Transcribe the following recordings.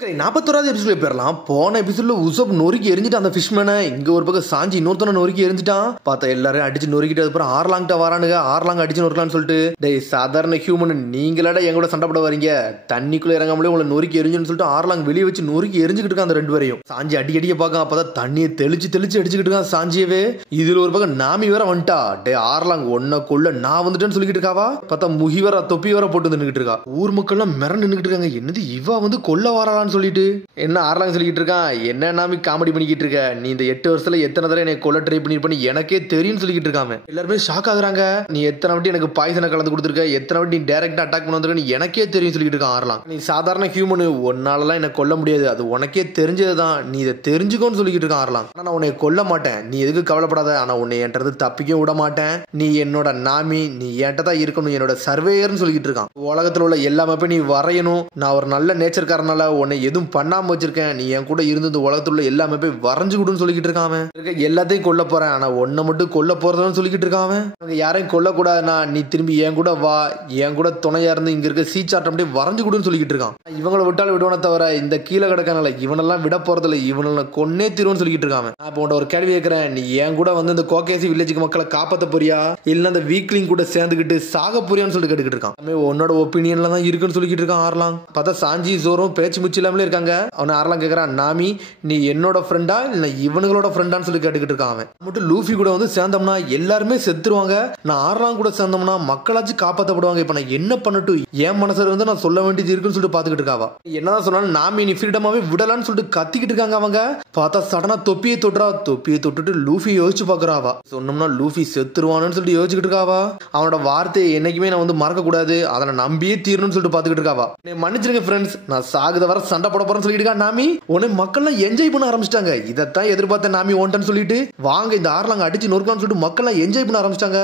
41வது எபிசோட்ல போயிடலாம். போன எபிசோட்ல உசப் நொறுக்கி எரிஞ்சிட்டு அந்த ஃபிஷ்மேனை இங்க ஒரு பக்கம் சாஞ்சி இன்னொருத்தனை நொறுக்கி எரிஞ்சிட்டான். பார்த்தா எல்லாரும் அடிச்சு நொறுக்கிட்டு அப்புறம் ஆர்லாங்கிட்ட வரானுங்க. ஆர்லாங் அடிச்சு நொறுக்கலான்னு சொல்லிட்டு, டேய் சாதாரண ஹியூமன் நீங்களா எங்களோட சண்டை போட வரீங்க, தண்ணிக்குள்ள இறங்காமலே உங்களை நொறுக்கி எரிஞ்சுன்னு சொல்லிட்டு ஆர்லாங் வெளியே வச்சு நொறுக்கி எரிஞ்சுக்கிட்டு இருக்கான். அந்த ரெண்டு பேரையும் சாஞ்சி அடிக்கடிக்க பார்க்க. அப்பதான் தண்ணியை தெளிச்சு அடிச்சுக்கிட்டு இருக்கான் சாஞ்சியவே. இதுல ஒரு பக்கம் நாமி வேற வந்துட்டா. டே ஆர்லாங் ஒன்ன கொள்ள நான் வந்துட்டேன்னு சொல்லிட்டு இருக்காவா. பார்த்தா முகி வேற தொப்பி வேற போட்டு நின்றுட்டு இருக்கா. ஊர் மக்கள் எல்லாம் மிரண்டு நின்றுட்டு இருக்காங்க. என்னது இவ வந்து கொல்ல வராளான்னு சொல்லிட்டு. என்ன ஆர்லாங் சொல்லிட்டு இருக்கான், என்ன நாமி காமெடி பண்ணிக்கிட்டு இருக்க, நீ இந்த 8 வருஷத்துல எத்தனை தடவை என்னை கொல்ல ட்ரை பண்ணி எனக்கே தெரியும் சொல்லிட்டு இருக்காம. எல்லாருமே ஷாக் ஆகுறாங்க. நீ எத்தனை வாட்டி எனக்கு பாய்சனை கலந்து கொடுத்துருக்க, எத்தனை வாட்டி நீ டைரக்டா அட்டாக் பண்ண வந்திருக்க, எனக்கே தெரியும் சொல்லிட்டு இருக்கான் ஆர்லாங். நீ சாதாரண ஹியூமன், ஒன்னாலலாம் என்ன கொல்ல முடியாது, அது உனக்கே தெரிஞ்சதுதான், நீ இதை தெரிஞ்சுக்கோன்னு சொல்லிட்டு இருக்கான் ஆர்லாங். ஆனா நான் உன்னை கொல்ல மாட்டேன், நீ எதுக்கு கவலைப்படாத, ஆனா உன்னை என்கிட்ட தப்பிக்க விட மாட்டேன், நீ என்னோட நாமி, நீ என்கிட்ட தான் இருக்கணும், என்னோட சர்வேயர்னு சொல்லிட்டு இருக்கான். உலகத்துல உள்ள எல்லா மேப்பையும் நீ வரையணும், நான் ஒரு நல்ல நேச்சர்காரனால உன்னை எதுவும் பண்ணாம வச்சிருக்கேன், நீ என் கூட இருந்து இந்த உலகத்துல எல்லா மேப்பையும் வரைஞ்சு கொடுன்னு சொல்லிட்டு இருக்காம. எல்லாத்தையும் கொல்ல போறேன், ஆனா ஒன்ன மட்டும் கொல்ல போறதுன்னு சொல்லிட்டு இருக்காம. யாரையும் கொல்ல கூடாதுன்னா நீ திரும்பி என் கூட வா, என் கூட துணையா இருந்து இங்க இருக்க சீ சார்ட் அப்படியே வரைஞ்சு கொடுன்னு சொல்லிட்டு இருக்கான். இவங்களை விட்டாலும் விடுவன தவிர இந்த கீழே கிடக்கானல இவனெல்லாம் விட போறதில்ல, இவனை கொன்னே தீரும்னு சொல்லிட்டு இருக்காங்க. நான் இப்போ ஒரு கேள்வி கேட்கிறேன், நீ என் கூட வந்து இந்த கோகேசி வில்லேஜுக்கு மக்களை காப்பாத்த போறியா, இல்ல அந்த வீக்லிங் கூட சேர்ந்துக்கிட்டு சாக போறியான்னு சொல்லிட்டு கேட்டுக்கிட்டு இருக்கான். உன்னோட ஒப்பீனியன்ல தான் இருக்குன்னு சொல்லிட்டு இருக்கான் ஆர்லாங். பார்த்தா சாஞ்சி ஜோரும் பேச்சு முச்சு இல்லாமலே இருக்காங்க. அவனை ஆர்லாங் கேட்கறான், நாமி நீ என்னோட ஃப்ரெண்டா இல்ல இவனுங்களோட ஃப்ரெண்டான்னு சொல்லி கேட்டுக்கிட்டு இருக்கான். அவன் மட்டும் லூஃபி கூட வந்து சேர்ந்தோம்னா எல்லாருமே செத்துருவாங்க, நான் ஆர்லாங் கூட சேர்ந்தோம்னா மக்களாச்சும் காப்பாற்றப்படுவாங்க, இப்ப நான் என்ன பண்ணட்டும், என் மனசுல வந்து நான் சொல்ல வேண்டியது இருக்குன்னு சொல்லிட்டு பாத்துக்கிட்டு இருக்காவா. என்னதான் சொன்னாலும் நாமி நீ ஃப்ரீடமாவே விடலான்னு சொல்லிட்டு கத்திக்கிட்டு இருக்காங்க அவங்க. பார்த்தா சடனா தொப்பியை தொட்டுட்டு லூஃபி யோசிச்சு பாக்குறாவா. சொன்னோம்னா லூஃபி செத்துருவானு சொல்லிட்டு யோசிச்சுக்கிட்டு இருக்காவா. அவனோட வார்த்தையை என்னைக்குமே நான் வந்து மறக்க கூடாது, அதை நம்பியே தீரணும்னு சொல்லிட்டு பாத்துக்கிட்டு இருக்காவா. மன்னிச்சிருங்க ஃப்ரெண்ட்ஸ், நான் சாகுத வர சண்டை போட போறேன்னு சொல்லிட்டு இருக்கா நாமி. உன்னை மக்கள்லாம் என்ஜாய் பண்ண ஆரம்பிச்சிட்டாங்க, இதைத்தான் எதிர்பார்த்த நாமி ஓன்ட்டன்னு சொல்லிட்டு வாங்க இந்த ஆர்லாங் அடிச்சு நொறுக்கலாம்னு சொல்லிட்டு மக்கள்லாம் என்ஜாய் பண்ண ஆரம்பிச்சிட்டாங்க.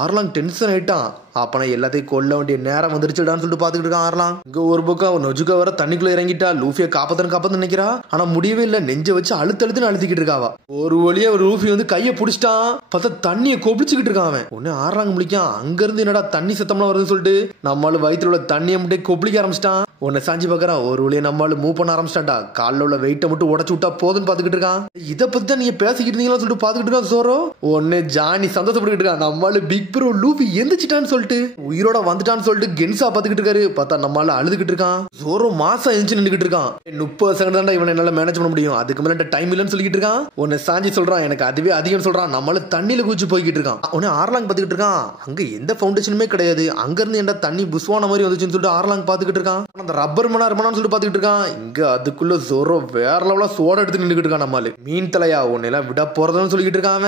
ஆர்லாங் டென்ஷன் ஆயிட்டான். அப்பனா எல்லாத்தையும் கொல்ல வேண்டிய நேரம் வந்துருச்சுடான்னு சொல்லிட்டு பாத்துக்கிட்டு இருக்கான் ஆர்லாங். இங்க ஒரு பக்கம் நொஜுகா வர தண்ணிக்குள்ள இறங்கிட்டா. லூஃபியை காப்பாத்து நினைக்கிறா, ஆனா முடியவே இல்ல, நெஞ்ச வச்சு அழுத்துன்னு அழுத்திக்கிட்டு இருக்காவா. ஒரு வழியா ஒரு லூஃபி வந்து கையை பிடிச்சிட்டான். பார்த்தா தண்ணியை கொப்பிச்சுக்கிட்டு இருக்கான் அவன். ஒன்னு ஆர்லாங் முடிக்கான், அங்க இருந்து என்னடா தண்ணி சத்தம்லாம் வருதுன்னு சொல்லிட்டு நம்மளால வயிற்றுல உள்ள தண்ணியை மட்டும் கொப்பளிக்க ஆரம்பிச்சிட்டான். உன்னை சாஞ்சி பாக்குறான். ஒரு வழியா நம்மளால மூவ் பண்ண ஆரம்பிச்சிட்டான்டா. காலில் உள்ள வெயிட்டை மட்டும் உடச்சு விட்டா போதுன்னு பாத்துக்கிட்டு இருக்கான். இதை பத்தி தான் நீங்க பேசிக்கிட்டு இருந்தீங்களா சொல்லிட்டு பாத்துக்கிட்டு இருக்கான் சோரோ. ஒன்னு ஜானி சந்தோஷப்பட்டுக்கிட்டு இருக்கான், நம்மளால பிக் ப்ரோ லூஃபி எந்திரிச்சிட்டான்னு சொல்லிட்டு, உயிரோட வந்துட்டான்னு சொல்லிட்டு கென்சா பாத்துக்கிட்டு இருக்காரு. பார்த்தா நம்மளால அழுதுகிட்டு இருக்கான். ஜோரோ மாசம் எந்திரிச்சு நின்றுகிட்டு இருக்கான். 30 செகண்ட் தான் இவனை என்னால மேனேஜ் பண்ண முடியும், அதுக்கு மேல டைம் இல்லைன்னு சொல்லிட்டு இருக்கான். உன்னை சாஞ்சி சொல்றான், எனக்கு அதுவே அதிகம் சொல்றான். நம்மளால தண்ணியில குதிச்சு போய்கிட்டு இருக்கான். உன்னை ஆர்லாங் பாத்துக்கிட்டு இருக்கான். அங்க எந்த ஃபவுண்டேஷனுமே கிடையாது, அங்க இருந்து என்ன தண்ணி புஸ்வான மாதிரி வந்துச்சுன்னு சொல்லிட்டு ஆர்லாங் பாத்துக்கிட்டு இருக்கான். அந்த ரப்பர் மனா இருமான்னு சொல்லிட்டு பாத்துக்கிட்டு இருக்கான். இங்க அதுக்குள்ள ஜோரோ வேற லெவலா சோட எடுத்து நின்றுகிட்டு இருக்கான். நம்மளு மீன் தலையா உன்னை எல்லாம் விட போறதுன்னு சொல்லிட்டு இருக்கான்.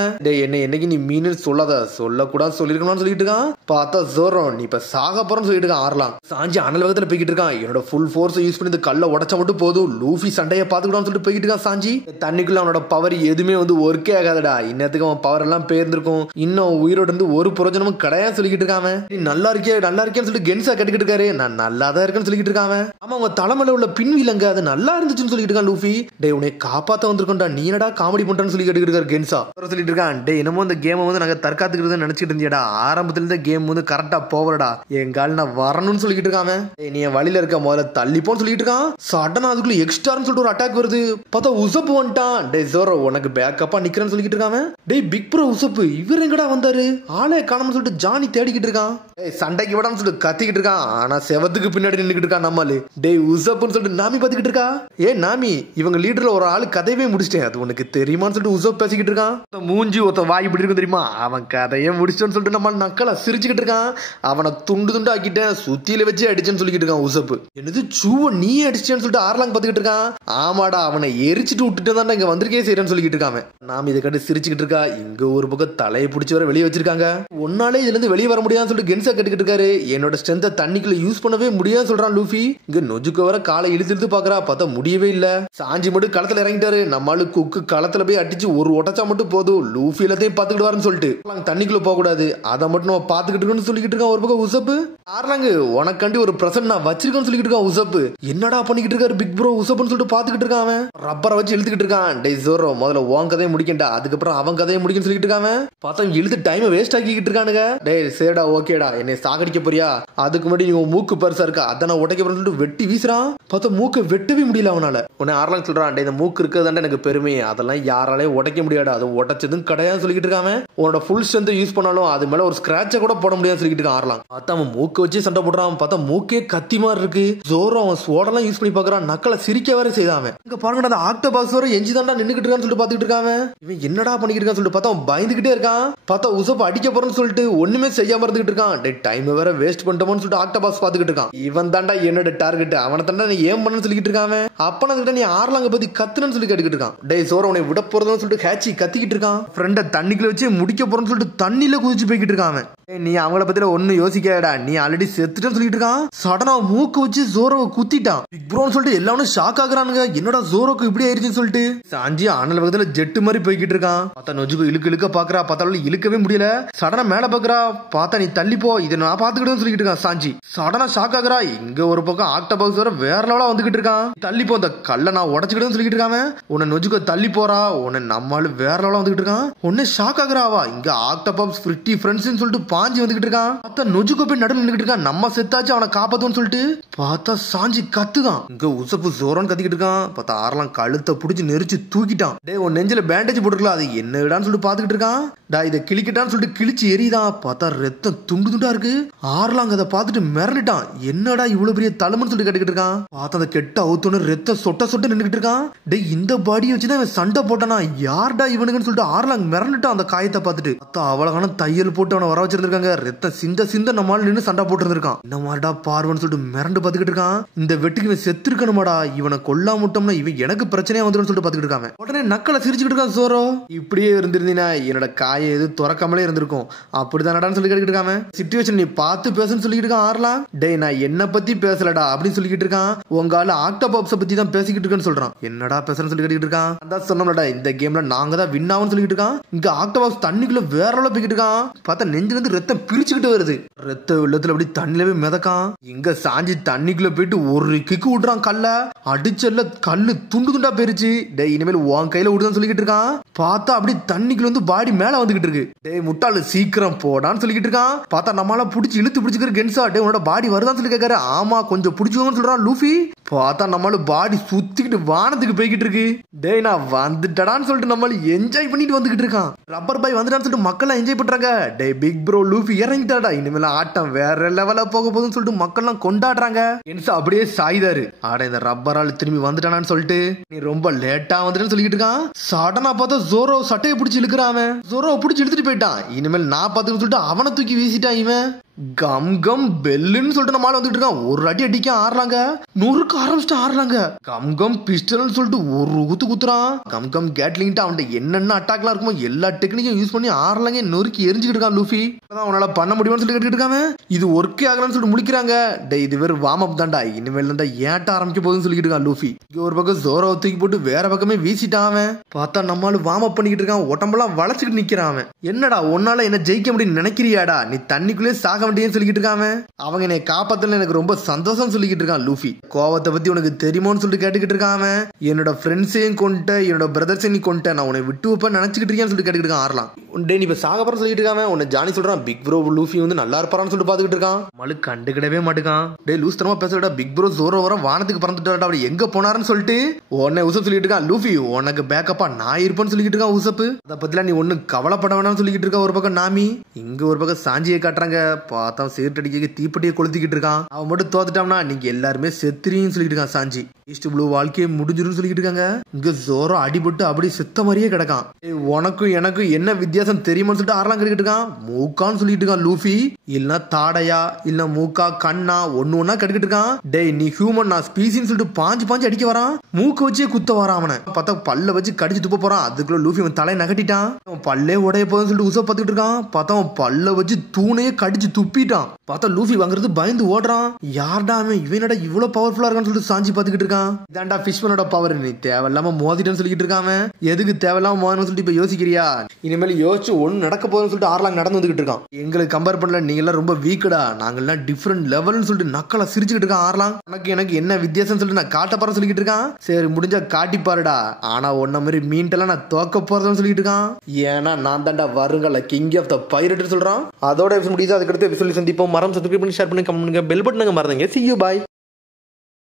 என்ன என்னைக்கு நீ மீன் சொல்லாத, சொல்லக்கூடாது சொல்லிருக்கணும்னு சொல்லிட்டு இருக்கான். பார்த்தா ஜோரோ நீ இப்ப சாக போறன்னு சொல்லிட்டு இருக்கான். ஆர்லாங் சாஞ்சி அனல் வேகத்துல போய்கிட்டு இருக்கான். என்னோட ஃபுல் ஃபோர்ஸ் யூஸ் பண்ணி இந்த கல்ல உடச்சா மட்டும் போதும், லூஃபி சண்டையை பாத்துக்கிட்டான்னு சொல்லிட்டு போய்கிட்டு இருக்கான். சாஞ்சி தண்ணிக்குள்ள அவனோட பவர் எதுவுமே வந்து ஒர்க்கே ஆகாதடா, இன்னத்துக்கு அவன் பவர் எல்லாம் பேர்ந்திருக்கும், இன்னும் உயிரோட இருந்து ஒரு பிரயோஜனமும் கிடையாது சொல்லிட்டு இருக்காம. நீ நல்லா இருக்கேன்னு சொல்லிட்டு கென்சா கட்டிக்கிட்டு இருக்காரு. நான் நல்லா தான் இருக்கேன்னு சொல்லிட்டு இருக்காம. ஆமா அவங்க தலைமையில உள்ள பின்விலங்க அது நல்லா இருந்துச்சுன்னு சொல்லிட்டு இருக்கான் லூஃபி. டே உன்னை காப்பாத்த வந்திருக்கோம்டா, நீ என்னடா காமெடி பண்றன்னு சொல்லி கேட்டுக்கிட்டு இருக்காரு கென்சா. சொல்லிட்டு இருக்கான், டே என்னமோ இந்த கேமை வந்து நாங்க தற்காத்துக்கிறது நினைச்சிட்டு இருந்தியடா, ஆரம்பத்துல இருந்த கேம் வந்து கரெக்டா போவலடா, எங்கால நான் வரணும்னு சொல்லிட்டு இருக்காம. நீ வழியில இருக்க முதல்ல தள்ளிப்போன்னு சொல்லிட்டு இருக்கான். சடனா அதுக்குள்ள எக்ஸ்ட்ரான்னு சொல்லிட்டு ஒரு அட்டாக் வருது. பார்த்தா உசப்பு வந்துட்டான். டே ஜோரோ உனக்கு பேக்கப்பா நிக்கிறேன்னு சொல்லிட்டு இருக்காம. டே பிக் ப்ரோ உசப்பு இவர் எங்கடா வந்தாரு, ஆளே காணாமனு சொல்லிட்டு ஜானி தேடிக்கிட்டு இருக்கான். சண்டைக்கு விடான்னு சொல்லிட்டு கத்திக்கிட்டு இருக்கான். ஆனா செவத்துக்கு பின்னாடி நின்றுகிட்டு இருக்கான் நம்மளு. டே உசப்புன்னு சொல்லிட்டு நாமி பாத்துக்கிட்டு இருக்கா. ஏ நாமி இவங்க லீடர்ல ஒரு ஆளு கதையவே முடிச்சிட்டேன், அது உனக்கு தெரியுமான்னு சொல்லிட்டு உசப் பேசிக்கிட்டு இருக்கான். மூஞ்சி ஒருத்த வாய் இப்படி இருக்கும் தெரியுமா, அவன் கதையை முடிச்சோன்னு சொல்லிட்டு நம்ம நக்கலா சிரிச்சுக்கிட்டு இருக்கான். அவனை துண்டு ஆக்கிட்டேன், சுத்தியில வச்சு அடிச்சேன்னு சொல்லிக்கிட்டு இருக்கான் உசப்பு. என்னது சூவ நீ அடிச்சேன்னு சொல்லிட்டு ஆர்லாங் பாத்துக்கிட்டு இருக்கான். ஆமாடா அவனை எரிச்சிட்டு விட்டுட்டு தான் இங்க வந்திருக்கே செய்யறேன்னு சொல்லிக்கிட்டு இருக்காங்க. நாம இதை கட்டு சிரிச்சுக்கிட்டு இருக்கா. இங்க ஒரு பக்கம் தலையை பிடிச்சி வர வெளியே வச்சிருக்காங்க. ஒன்னாலே இதுல இருந்து வெளியே வர முடியாதுன்னு சொல்லிட்டு கென்சா கட்டிக்கிட்டு இருக்காரு. என்னோட ஸ்ட்ரென்த்தை தண்ணிக்குள்ள யூஸ் பண்ணவே முடியாது சொல்றான் லூஃபி. இங்க நொஜுக்கு வர காலை இழுத்து பாக்குறா. பார்த்தா முடியவே இல்ல. சாஞ்சி மட்டும் களத்துல இறங்கிட்டாரு. நம்மளால குக்கு களத்துல போய் அடிச்சு ஒரு ஒட்டச்சா மட்டும் போதும், லூஃபி எல்லாத்தையும் பாத்துக்கிட்டு வரன்னு சொல்லிட்டு தண்ணிக்குள்ள போக கூடாது, அதை மட்டும் நம்ம பாத்துக்கிட்டு இருக்கணும்னு சொல்லிக்கிட்டு இருக்கான். ஒரு பக்கம் உசப்பு ஆர்லாங் உனக்காண்டி ஒரு பிரசன்ட் நான் வச்சிருக்கேன்னு சொல்லிக்கிட்டு இருக்கான். உசப்பு என்னடா பண்ணிக்கிட்டு இருக்காரு பிக் ப்ரோ உசப்புன்னு சொல்லிட்டு பாத்துக்கிட்டு இருக்கான். ரப்பரை வச்சு இழுத்துக்கிட்டு இருக்கான். டே ஜோரோ முதல்ல உன் கதையை முடிக்கண்டா, அதுக்கப்புறம் அவன் கதையை முடிக்கன்னு சொல்லிட்டு இருக்காங்க. பார்த்தா இழுத்து டைமை வேஸ்ட் ஆக்கிக்கிட்டு இருக்கானுங்க. டே சரிடா ஓகேடா என்னை சாகடிக்க போறியா, அதுக்கு முன்னாடி நீ மூக்கு பரிசா இருக்கா, அதை நான் உடைக்க சொல்லிட்டு வெட்டி வீசுறான். பார்த்தா மூக்கை வெட்டவே முடியல அவனால. உடனே ஆர்லாங் சொல்றான், இந்த மூக்கு இருக்கிறதாண்டா எனக்கு பெருமை, அதெல்லாம் யாராலையும் உடைக்க முடியாது, அது உடைச்சதும் கிடையாது சொல்லிட்டு இருக்காம. உன்னோட ஃபுல் ஸ்ட்ரென்த் யூஸ் பண்ணாலும் அது மேல ஒரு ஸ்கிராட்ச கூட போட முடியாது சொல்லிட்டு இருக்கான் ஆர்லாங். பார்த்தா அவன் மூக்க வச்சு சண்டை போடுறான். பார்த்தா மூக்கே கத்தி மாதிரி இருக்கு. ஜோரோ அவன் ஸ்வோர்டெல்லாம் யூஸ் பண்ணி பாக்குறான். நக்கலை சிரிக்க வேற செய்தான். இங்க பாருங்க அந்த ஆக்டோபஸ் வர எஞ்சி தாண்டா நின்னுகிட்டு இருக்கான்னு சொல்லிட்டு பாத்துக்கிட்டு இருக்காங்க. இவன் என்னடா பண்ணிக்கிட்டு இருக்கான்னு சொல்லிட்டு பார்த்தா அவன் பயந்துகிட்டே இருக்கான். பார்த்தா உசப் அடிக்க போறேன்னு சொல்லிட்டு ஒண்ணுமே செய்யாம இருந்துகிட்டு இருக்கான். டைம் வேற வேஸ்ட் பண்ணிட்டோம்னு சொல்லிட்டு ஆக்டோபஸ் பாத்துக்கிட்டு இருக்கான். இவன் தாண்டா என்னோட டார்கெட், அவனை தாண்டா நீ ஏன் பண்ணு சொல்லிட்டு இருக்காங்க. அப்பனா நீ ஆர்லாங்க பத்தி கத்துனு சொல்லி கேட்டுக்கிட்டு இருக்கான். டே சோரோ உன்னை விட போறதுன்னு சொல்லிட்டு ஹேச்சி கத்திக்கிட்டு இருக்கான். ஃப்ரெண்ட தண்ணிக்குள்ள வச்சு முடிக்க போறேன்னு சொல்லிட்டு தண்ணியில குதிச்சு போய்கிட்டு இருக்காங்க. நீ அவங்கள பத்தில ஒன்னும் யோசிக்காடா, நீ ஆல்ரெடி செத்துட்டேன்னு சொல்லிட்டு இருக்கான். சடனா மூக்கு வச்சு ஜோரோவை குத்திட்டான். பிக் ப்ரோன்னு சொல்லிட்டு எல்லாரும் ஷாக் ஆகுறானுங்க. என்னடா ஜோரோக்கு இப்படி ஆயிருச்சுன்னு சொல்லிட்டு சாஞ்சி அனல் பக்கத்துல ஜெட்டு மாதிரி போய்கிட்டு இருக்கான். பார்த்தா நொஜுக்கு இழுக்க இழுக்க பாக்குறா. பார்த்தாலும் இழுக்கவே முடியல. சடனா மேல பாக்குறா. பார்த்தா நீ தள்ளி போ, இதை நான் பாத்துக்கிட்டேன்னு சொல்லிட்டு இருக்கான் சாஞ்சி. சடனா ஷாக் ஆகுறா. இங்க ஒரு பக்கம் ஆக்டோபஸ் வேற லெவலா வந்துகிட்டு இருக்கான். தள்ளி போ, இந்த கல்ல நான் உடச்சுக்கிட்டேன்னு சொல்லிட்டு இருக்காம. உன்னை நொஜுக்க தள்ளி போறா. உன்னை நம்மால வேற லெவலா வந்துகிட்டு இருக்கான். உன்னை ஷாக் ஆகுறாவா. இங்க ஆக்டோபஸ் ஃப்ரிட்டி ஃப்ரெண்ட்ஸ்னு சொல்லிட்டு பாஞ்சி வந்துகிட்டு இருக்கான். பார்த்தா நொஜுக்கு போய் நடுவில் நின்னுகிட்டு இருக்கான். நம்ம செத்தாச்சு அவனை காப்பாத்துன்னு சொல்லிட்டு பார்த்தா சாஞ்சி கத்துதான். இங்க உசப்பு ஜோரோன்னு கத்திக்கிட்டு இருக்கான். பார்த்தா ஆர்லாங் கழுத்தை பிடிச்சி நெரிச்சு தூக்கிட்டான். டே உன் நெஞ்சில பேண்டேஜ் போட்டுருக்கலாம், அது என்னடான்னு சொல்லிட்டு பாத்துக்கிட்டு இருக்கான். டா இதை கிளிக்கிட்டான்னு சொல்லிட்டு கிழிச்சு எரியுதான். பார்த்தா ரத்தம் துண்டு துண்டா இருக்கு. ஆர்லாங் அதை பார்த்துட்டு மிரண்டுட்டான். என்னடா இவ்வளவு பெரிய தலைமுன்னு சொல்லிட்டு கேட்டுக்கிட்டு இருக்கான். பார்த்தா அந்த கெட்ட அவுத்தோன்னு ரத்தம் சொட்ட சொட்ட நின்னுகிட்டு இருக்கான். டே இந்த பாடியை வச்சுதான் இவன் சண்டை போட்டானா, யார்டா இவனுக்குன்னு சொல்லிட்டு ஆர்லாங் மிரண்டுட்டான் அந்த காயத்தை பார்த்துட்டு. பார்த்தா அவ்வளவுக்கான தையல் போட்டு அவனை வர வச்சிருக்காங்க. ரத்தம் சிந்த சிந்த நம்மால நின்று சண்டை போட்டு இருந்திருக்கான். இந்த மாதிரிடா பார்வன்னு சொல்லிட்டு மிரண்டு பாத்துக்கிட்டு இருக்கான். இந்த வெட்டுக்கு இவன் செத்து இருக்கணுமாடா, இவனை கொல்லாம விட்டோம்னா இவன் எனக்கு பிரச்சனையா வந்துடும் சொல்லிட்டு பாத்துக்கிட்டு இருக்காங்க. உடனே நக்கலை சிரிச்சுக்கிட்டு இருக்கான் ஜோரோ. இப்படியே இருந்திருந்தீனா என்னோட காயை எது துறக்காமலே இருந்திருக்கும், அப்படிதானடான்னு சொல்லி கேட்டுக்கிட்டு இருக்காம. சிச்சுவேஷன் நீ பார்த்து பேசுன்னு சொல்லிக்கிட்டு இருக்கான் ஆர்லாங். டே நான் என்ன பத்தி பேசலடா அப்படின்னு சொல்லிக்கிட்டு இருக்கான். உங்கால ஆக்டோபப்ஸ பத்தி தான் பேசிக்கிட்டு இருக்கேன்னு சொல்றான். என்னடா பேசுறேன்னு சொல்லி கேட்டுக்கிட்டு இருக்கான். அதான் சொன்னோம்லடா இந்த கேம்ல நாங்க தான் வின் ஆகும்னு சொல்லிட்டு இருக்கான். இங்க ஆக்டோபப்ஸ் தண்ணிக்குள்ள வேற அளவு போய்கிட்டு இருக்கான். பார்த்தா நெஞ்சில இருந்து ரத்தம் பிரிச்சுக்கிட்டு வருது. ரத்த வெள்ளத்துல அப்படி தண்ணிலவே மிதக்கான். இங்க சாஞ்சி தண்ணிக்குள்ள போயிட்டு ஒரு கிக்கு விடுறான். கல்ல அடிச்சல்ல கல்லு துண்டு துண்டா போயிருச்சு. டே இனிமேல் உன் கையில விடுதான்னு சொல்லிக்கிட்டு இருக்கான். பார்த்தா அப்படி தண்ணிக்குள்ள வந்து பாடி மேல வந்துகிட்டு இருக்கு. டே முட்டாளு சீக்கிரம் போடான்னு சொல்லிக்கிட்டு இருக்கான். பார்த்தா நம்மளால புடிச்சு இழுத்து பிடிச்சிக்கிற கென்சா. டே உன்னோட பாடி வருதான்னு சொல்லி கேட்காரு. ஆமா கொஞ்சம் பிடிச்சுக்கோன்னு சொல்றான் லூஃபி. பார்த்தா நம்மளால பாடி சுத்திக்கிட்டு வானத்துக்கு போய்கிட்டு இருக்கு. டே நான் வந்துட்டடான்னு சொல்லிட்டு நம்மளால என்ஜாய் பண்ணிட்டு வந்துகிட்டு இருக்கான். ரப்பர் பாய் வந்துட்டான்னு சொல்லிட்டு மக்கள் என்ஜாய் பண்றாங்க. டே பிக் ப்ரோ லூஃபி இறங்கிட்டாடா, இனிமேல ஆட்டம் வேற லெவலா போக போகுதுன்னு சொல்லிட்டு மக்கள் எல்லாம் கொண்டாடுறாங்க. கென்சா அப்படியே சாய்தாரு. ஆட இந்த ரப்பரால் திரும்பி வந்துட்டானான்னு சொல்லிட்டு நீ ரொம்ப லேட்டா வந்துட்டேன்னு சொல்லிட்டு இருக்கான். சடனா பார்த்தா ஜோரோ சட்டையை பிடிச்சி இழுக்கிறான். ஜோரோ பிடிச்சி இழுத்துட்டு போயிட்டான். இனிமேல் நான் பார்த்துன்னு சொல்லிட்டு அவனை தூக்கி வீசிட்டான். இவன் கம் கம் பெல்லுன்னு சொல்லிட்டு நம்மளால வந்துட்டு இருக்கான். ஒரு அடி அடிக்க ஆடுறாங்க. நொறுக்க ஆரம்பிச்சுட்டு ஆடுறாங்க. கம் கம் பிஸ்டல்னு சொல்லிட்டு ஒரு குத்து குத்துறான். கம் கம் கேட்லிங்கிட்டு அவன்கிட்ட என்னென்ன அட்டாக்லாம் இருக்குமோ எல்லா டெக்னிக்கும் யூஸ் பண்ணி ஆடுறாங்க. நொறுக்கி எரிஞ்சுக்கிட்டு இருக்கான் லூஃபி. அவனால பண்ண முடியும்னு சொல்லி கேட்டுக்கிட்டு இருக்காங்க. இது ஒர்க்கே ஆகலான்னு சொல்லிட்டு முடிக்கிறாங்க. டே இது வேறு வார்ம் அப் தான்டா, இனிமேல் தான் ஏட்ட ஆரம்பிக்க போகுதுன்னு சொல்லிட்டு இருக்கான் லூஃபி. இங்க ஒரு பக்கம் ஜோரோ தூக்கி போட்டு வேற பக்கமே வீசிட்டான். அவன் பார்த்தா நம்மளால வார்ம் அப் பண்ணிக்கிட்டு இருக்கான். உடம்பெல்லாம் வளைச்சுக்கிட்டு நிக்கிறான். அவன் என்னடா உன்னால என்ன ஜெயிக்க முடியும் நினைக்கிறியாடா, நீ தண்ணிக்குள்ளே சாக சொல்லிக்கிட்டு இருக்காம. அவங்க என்னை காப்பாத்தல எனக்கு ரொம்ப சந்தோஷம் சொல்லிக்கிட்டு இருக்கான் லூஃபி. கோவத்தை பத்தி உனக்கு தெரியுமோன்னு சொல்லிட்டு கேட்டுக்கிட்டு இருக்காம. என்னோட ஃப்ரெண்ட்ஸையும் கொண்ட என்னோட பிரதர்ஸையும் நீ கொண்ட, நான் உன்னை விட்டு வைப்பேன் நினைச்சுக்கிட்டு இருக்கேன்னு சொல்லிட்டு கேட்டுக்கிட்டு இருக்கான் ஆர்லாங். டே நீ இப்ப சாகப்பறம் சொல்லிட்டு இருக்காம. உன்னை ஜானி சொல்றான் பிக் ப்ரோ லூஃபி வந்து நல்லா இருப்பாரான்னு சொல்லிட்டு பாத்துக்கிட்டு இருக்கான். மழு கண்டுக்கிடவே மாட்டுக்கான். டே லூஸ் தரமா பேச பிக் ப்ரோ ஜோரோ வர வானத்துக்கு பறந்துட்டு அப்படி எங்க போனாருன்னு சொல்லிட்டு உன்னை உசப் சொல்லிட்டு இருக்கான். லூஃபி உனக்கு பேக்கப்பா நான் இருப்பேன்னு சொல்லிட்டு இருக்கான் உசப்பு. அதை பத்திலாம் நீ ஒண்ணு கவலைப்பட வேணாம்னு சொல்லிட்டு இருக்கா. ஒரு பக்கம் நாமி, இங்க ஒரு பக்கம் சாஞ்சியை காட்டுறாங்க. பார்த்தா சீர்டடிக்க தீப்பெட்டியை கொளுத்திக்கிட்டு இருக்கான். அவன் மட்டும் தோத்துட்டான்னா நீங்க எல்லாருமே செத்துறீன்னு சொல்லிட்டு இருக்கான் சாஞ்சி. ஈஸ்ட் ப்ளூ வாழ்க்கையை முடிஞ்சிருன்னு சொல்லிட்டு இருக்காங்க. இங்க ஜோரோ அடிபட்டு அப்படி செத்த மாதிரியே கிடக்கான். உனக்கும் எனக்கும் என்ன வித்தியாசம் தெரியுமான்னு சொல்லிட்டு ஆர்லாங் கேட்டுக்கிட்டு இருக்கான். மூக்கான்னு சொல்லிட்டு இருக்கான் லூஃபி. இல்ல தாடையா இல்ல மூக்கா கண்ணா ஒன்னு ஒன்னா கட்டுக்கிட்டு இருக்கான். டேய் நீ ஹியூமன் நான் ஸ்பீசின்னு சொல்லிட்டு பாஞ்சு பாஞ்சு அடிக்க வரான். மூக்க வச்சே குத்த வரான். அவனை பார்த்தா பல்ல வச்சு கடிச்சு துப்ப போறான். அதுக்குள்ள லூஃபி அவன் தலையை நகட்டிட்டான். அவன் பல்லே உடைய போதுன்னு சொல்லிட்டு உசப் பார்த்துக்கிட்டு இருக்கான். பார்த்தா அவன் பல்ல வச்சு தூணையே கடிச்சு துப்பிட்டான். பார்த்தா லூஃபி வாங்குறது பயந்து ஓடுறான். யார்டா அவன், இவனோட இவ்வளவு பவர்ஃபுல்லா இருக்கான்னு சொல்லிட்டு சாஞ்சி பாத்துக்கிட்டு இருக்கான். இதாண்டா ஃபிஷ்மனோட பவர், நீ தேவையில்லாம மோதிட்டேன்னு சொல்லிட்டு இருக்காம. எதுக்கு தேவையில்லாம மோதணும்னு சொல்லிட்டு இப்ப யோசிக்கிறியா? இனிமேல் யோசிச்சு ஒண்ணு நடக்க போகுதுன்னு சொல்லிட்டு ஆர்லாங் நடந்து வந்துகிட்டு இருக்கான். எங்களுக்கு கம்பேர் பண்ணல நீங்க எல்லாம் ரொம்ப வீக்கடா, நாங்கெல்லாம் டிஃபரெண்ட் லெவல்னு சொல்லிட்டு நக்கலா சிரிச்சுக்கிட்டு இருக்கான் ஆர்லாங். எனக்கு என்ன வித்தியாசம் சொல்லிட்டு நான் காட்ட போறேன்னு சொல்லிட்டு இருக்கான். சரி முடிஞ்சா காட்டி பாருடா, ஆனா ஒன்ன மாதிரி மீன்ட்டெல்லாம் நான் தோக்க போறதுன்னு சொல்லிட்டு இருக்கான். ஏன்னா நான் தாண்டா வருங்கல கிங் ஆஃப் த பைரட் சொல்றான். அதோட முடியுது. அதுக்கடுத்து சொல்லி சந்திப்போம். மரம் சப்ஸ்கிரைப் பண்ணி ஷேர் பண்ணி கமெண்ட் பண்ணுங்க, பெல் பட்டனுங்க மறந்துங்க. See you, bye.